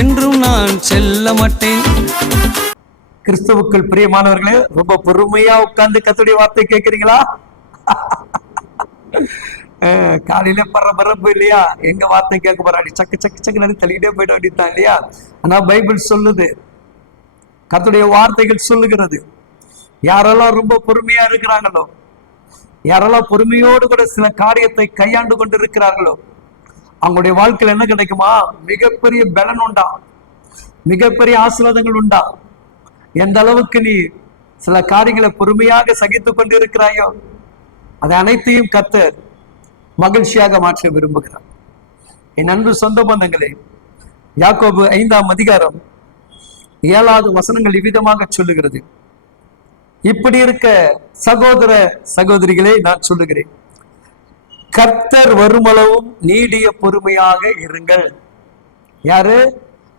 என்றும் நான் செல்ல மாட்டேன். கிறிஸ்துவுக்குள் பிரியமானவர்களே, ரொம்ப பொறுமையா உட்கார்ந்து கர்த்தருடைய வார்த்தை கேட்கிறீங்களா? காலையில பரபரப்பு இல்லையா? எங்க வார்த்தை கேட்க போறாடி சக்கு சக்கு சக்கு தள்ளிக்கிட்டே போயிட வேண்டியதான் இல்லையா? ஆனா பைபிள் சொல்லுது, கர்த்தருடைய வார்த்தைகள் சொல்லுகிறது, யாரெல்லாம் ரொம்ப பொறுமையா இருக்கிறாங்களோ, யாரெல்லாம் பொறுமையோடு கூட சில காரியத்தை கையாண்டு கொண்டு இருக்கிறார்களோ, அவங்களுடைய வாழ்க்கையில் என்ன கிடைக்குமா? மிகப்பெரிய பலன் உண்டா, மிகப்பெரிய ஆசீர்வாதங்கள் உண்டா. எந்த அளவுக்கு நீ சில காரியங்களை பொறுமையாக சகித்து கொண்டு இருக்கிறாயோ, அதை அனைத்தையும் கர்த்தர் மகிழ்ச்சியாக மாற்ற விரும்புகிறார். என் அன்பு சொந்த பந்தங்களே, யாக்கோபு 5ஆம் அதிகாரம் 7வது வசனங்கள் இவ்விதமாக சொல்லுகிறது. இப்படி இருக்க சகோதர சகோதரிகளே, நான் சொல்லுகிறேன், கர்த்தர் வருமளவும் நீடிய பொறுமையாக இருங்கள். யாரு?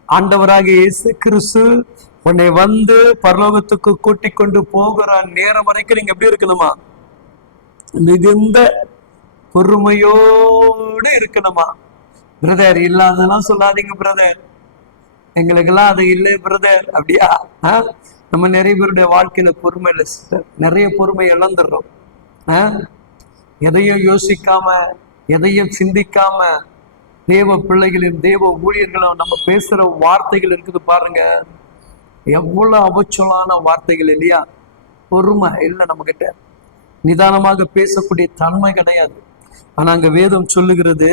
ஆண்டவராகிய இயேசு கிறிஸ்து உன்னை வந்து பரலோகத்துக்கு கூட்டிக் கொண்டு போகிற நேரம் வரைக்கும் நீங்க எப்படி இருக்கணுமா? மிகுந்த பொறுமையோடு இருக்கணுமா? பிரதர் இல்லாதெல்லாம் சொல்லாதீங்க பிரதர், எங்களுக்கெல்லாம் அது இல்லை பிரதர். அப்படியா? நம்ம நிறைய பேருடைய வாழ்க்கையில பொறுமை இல்லை சிஸ்டர். நிறைய பொறுமை இழந்துடுறோம். எதையும் யோசிக்காம, எதையும் சிந்திக்காம தேவ பிள்ளைகளின் தேவ ஊழியர்களும் நம்ம பேசுற வார்த்தைகள் இருக்குது பாருங்க, எவ்வளவு அவச்சொலான வார்த்தைகள் இல்லையா? பொறுமை இல்லை நம்ம கிட்ட, நிதானமாக பேசக்கூடிய தன்மை கிடையாது. ஆனா அங்க வேதம் சொல்லுகிறது,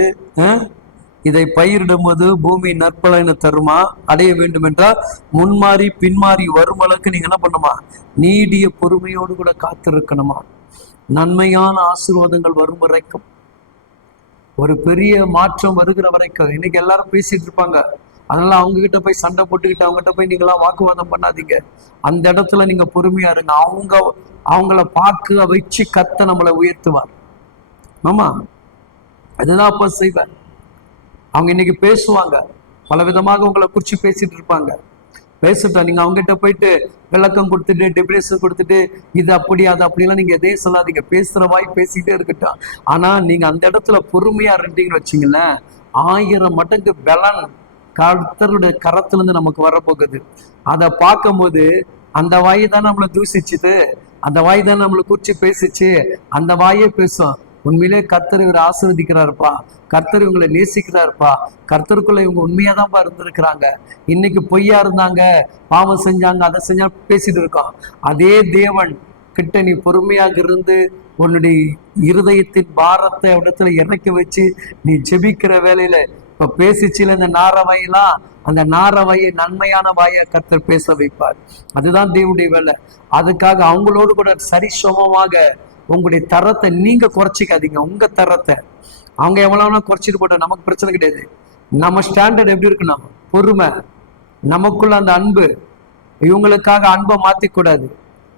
இதை பயிரிடும் போது பூமி நற்பலனை தருமா, அடைய வேண்டும் என்றால் முன்மாறி பின்மாறி வரும் அளவுக்கு நீங்க என்ன பண்ணுமா? நீடிய பொறுமையோடு கூட காத்திருக்கணுமா? நன்மையான ஆசீர்வாதங்கள் வரும் வரைக்கும், ஒரு பெரிய மாற்றம் வருகிற வரைக்கும். இன்னைக்கு எல்லாரும் பேசிட்டு இருப்பாங்க, அதனால அவங்க கிட்ட போய் சண்டை போட்டுக்கிட்டு அவங்ககிட்ட போய் நீங்களாம் வாக்குவாதம் பண்ணாதீங்க. அந்த இடத்துல நீங்க பொறுமையா இருங்க. அவங்கள பார்க்க வச்சு கர்த்தர் நம்மளை உயர்த்துவார். ஆமா, அதுதான் அப்ப செய்வார். அவங்க இன்னைக்கு பேசுவாங்க, பல விதமாக உங்களை குறிச்சு பேசிட்டு இருப்பாங்க. பேசிட்டா நீங்க அவங்ககிட்ட போயிட்டு விளக்கம் கொடுத்துட்டு டிப்ரெஷன் கொடுத்துட்டு இது அப்படி அது அப்படிலாம் நீங்க எதையும் சொல்லாதீங்க. பேசுற வாய் பேசிக்கிட்டே இருக்கட்டும். ஆனா நீங்க அந்த இடத்துல பொறுமையா இருந்தீங்கன்னு வச்சுங்களேன், 1000 மடங்கு பலன் கர்த்தருடைய கரத்திலிருந்து நமக்கு வரப்போகுது. அதை பார்க்கும்போது அந்த வாயை தான் நம்மளை தூசிச்சுது, அந்த வாய் தான் நம்மளை குறிச்சு பேசிச்சு, அந்த வாயே பேசும், உண்மையிலே கர்த்தர் இவரை ஆசீர்வதிக்கிறாருப்பா, கர்த்தர் இவங்களை நேசிக்கிறாருப்பா, கர்த்தருக்குள்ள இவங்க உண்மையா தான் இருந்திருக்கிறாங்க, இன்னைக்கு பொய்யா இருந்தாங்க, பாவம் செஞ்சாங்க, அதை செஞ்சா பேசிட்டு இருக்கோம். அதே தேவன் கிட்ட நீ பொறுமையாக இருந்து உன்னுடைய இருதயத்தின் பாரத்தை இடத்துல இறக்கி வச்சு நீ ஜெபிக்கிற வேலையில இப்ப பேசிச்சுல இந்த நாரவாயெல்லாம், அந்த நாரவாயை நன்மையான வாயை கர்த்தர் பேச வைப்பார். அதுதான் தேவனுடைய வேலை. அதுக்காக அவங்களோடு கூட சரிசமமாக உங்களுடைய தரத்தை நீங்க குறைச்சிக்காதீங்க. உங்க தரத்தை அவங்க எவ்வளவுனா குறைச்சிட்டு போட்ட நமக்கு பிரச்சனை கிடையாது. நம்ம ஸ்டாண்டர்ட் எப்படி இருக்கணும்? பொறுமை, நமக்குள்ள அந்த அன்பு. இவங்களுக்காக அன்பை மாத்திக்கூடாது.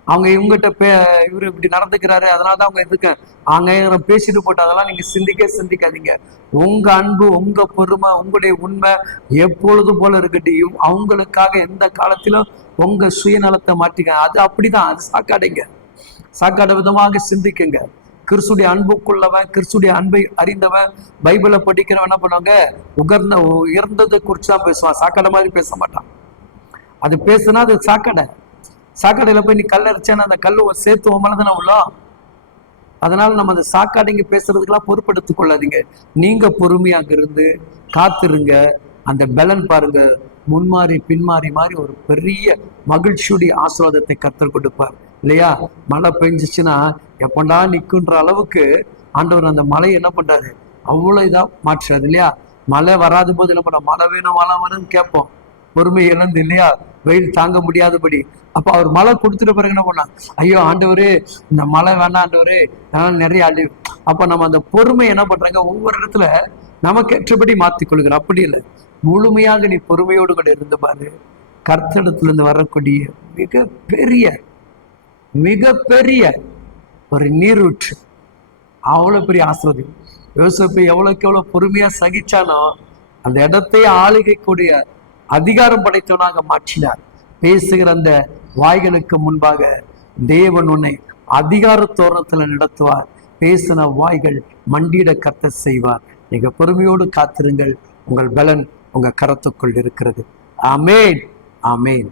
அவங்க இவங்ககிட்ட இவரு இப்படி நடந்துக்கிறாரு அதனாலதான் அவங்க எதுக்கு அவங்க பேசிட்டு போட்டு அதெல்லாம் நீங்க சிந்திக்காதீங்க. உங்க அன்பு, உங்க பொறுமை, உங்களுடைய உண்மை எப்பொழுது போல இருக்கட்டும். அவங்களுக்காக எந்த காலத்திலும் உங்க சுயநலத்தை மாட்டிக்க. அது அப்படிதான், அது சாக்காட விதமாக சிந்திக்குங்க. கிறிஸ்துடைய அன்புக்குள்ளவன், கிறிஸ்துடைய அன்பை அறிந்தவன், பைபிளை படிக்கிறவன் என்ன பண்ணுவாங்க? உயர்ந்ததை குறிச்சு தான் பேசுவான், சாக்கடை மாதிரி பேச மாட்டான். அது பேசுனா அது சாக்கடையில போய் நீ கல் அரைச்சான அந்த கல்லு சேர்த்து மேலதானே உள்ளோம். அதனால நம்ம அந்த சாக்காடைங்க பேசுறதுக்கெல்லாம் பொறுப்பெடுத்துக் கொள்ளாதீங்க. நீங்க பொறுமையாக இருந்து காத்திருங்க. அந்த பலன் பாருங்க, முன்மாறி பின்மாறி மாதிரி ஒரு பெரிய மகிழ்ச்சியுடைய ஆசீர்வாதத்தை கர்த்தர் கொடுப்பார் இல்லையா? மழை பெஞ்சிச்சுன்னா எப்பண்டா நிக்குன்ற அளவுக்கு ஆண்டவர் அந்த மழையை என்ன பண்றாரு? அவ்வளவு இதா மாற்றுறாரு இல்லையா? மழை வராத போது என்ன பண்ண, மழை வேணும்னு கேட்போம், பொறுமை இழந்து இல்லையா? வெயில் தாங்க முடியாதபடி. அப்ப அவர் மழை கொடுத்துட்ட பிறகு என்ன பண்ணா, ஐயோ ஆண்டவரே இந்த மழை வேணாம் ஆண்டவரே, நிறைய அழிவு. அப்ப நம்ம அந்த பொறுமை என்ன பண்றாங்க, ஒவ்வொரு இடத்துல நமக்கு ஏற்றபடி மாத்திக் கொள்கிறோம். அப்படி இல்லை, முழுமையாக நீ பொறுமையோடு கூட இருந்து பாரு. கர்த்தரிடத்துல இருந்து வரக்கூடிய மிகப்பெரிய ஒரு நீரூற்று, அவ்வளவு பெரிய ஆசீர்வாதம். யோசேப்பு எவ்வளவுக்கு எவ்வளவு பொறுமையா சகிச்சானோ அந்த இடத்தையே ஆளுகைக்கூடிய அதிகாரம் படைத்தவனாக மாற்றினார். பேசுகிற அந்த வாய்களுக்கு முன்பாக தேவன் உன்னை அதிகார தோரணத்துல நடத்துவார். பேசின வாய்கள் மண்டியிட கர்த்தர் செய்வார். நீங்க பொறுமையோடு காத்திருங்கள், உங்கள் பலன் உங்க கரத்துக்குள் இருக்கிறது. ஆமேன், ஆமேன்.